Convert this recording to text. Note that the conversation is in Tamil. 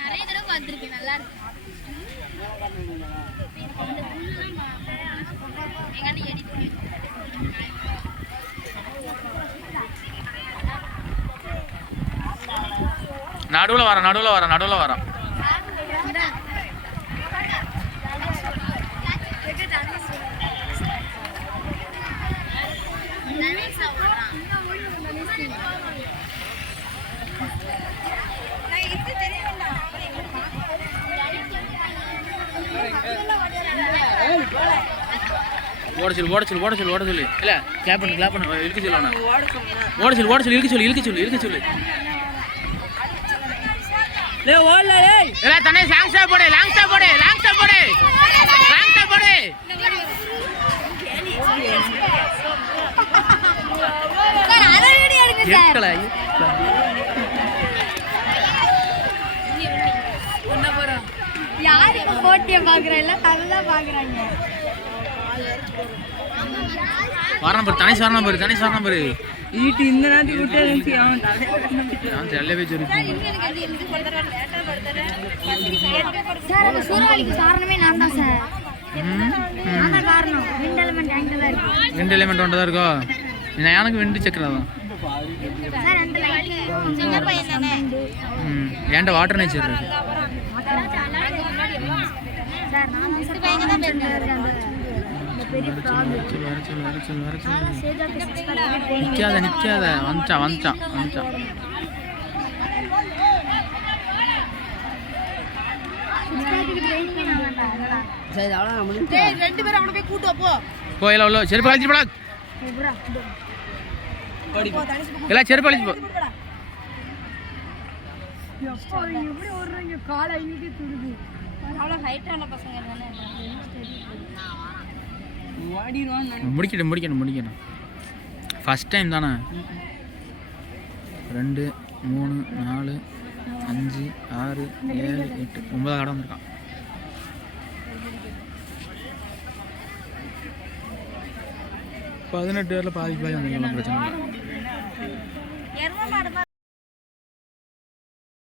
நிறைய தடவை பார்த்துருக்கேன், நல்லா இருக்கு. நடுவுல வரோம். ஓட சொல்லு இல்ல கிளாப் பண்ணு இழுக்க சொல்லணும். ஓட சொல்லு இழுக்க சொல்லு லே ஓடல டேய் ஏல தண்ணி லாங் ஸ்டாப் போடு சார் அத வீடியோ எடுங்க சார். கேக்கல என்ன போறோம் யாரு போட்டியை பாக்குறல்ல அதெல்லாம் பாக்குறாங்க. வரணும் பாரு ஈட்டி இந்த நேரத்துக்கு விட்டு இருந்துச்சு அவன் நான் தெரியவே சொல்லிட்டேன். சார் அந்த சூறாவளிக்கு காரணமே நான் தான் சார். நான் தான் காரணம். விண்ட் எலிமெண்ட் அங்க தான் இருக்கு. விண்ட் எலிமெண்ட் ஒன்றதா இருக்கோ நான் எனக்கு விண்ட் செக்ரா தான் சார் அந்த லைட் சின்ன பையன் தானே. ஏன்டா வாட்டர் நேச்சர் இருக்கு சார் நான் இந்த பையன் தான் பேசுறேன். அந்த பெரிய ப்ராப்ளம் நிக்காத வந்துச்சான் சரி அவ்வளோ முடிஞ்சு. டேய் ரெண்டு பேரும் அவனை போய் கூட்டு போ. கோயில உள்ள செருப்பு கழிச்சு போடா. எல்லாம் செருப்பு கழிச்சு போ. எப்போ எப்படி ஓடுறீங்க காலை ஐனிட்டு துடுது. அவ்வளோ ஹைட்டான பசங்க தானே. முடிக்கணும் ஃபர்ஸ்ட் டைம் தானே. 2 3 4 5 6 7 8 9 ஆடம் வந்திருக்கான். 18 பேர்ல பாதி வந்தீங்கன்னா பிரச்சனை இல்லை.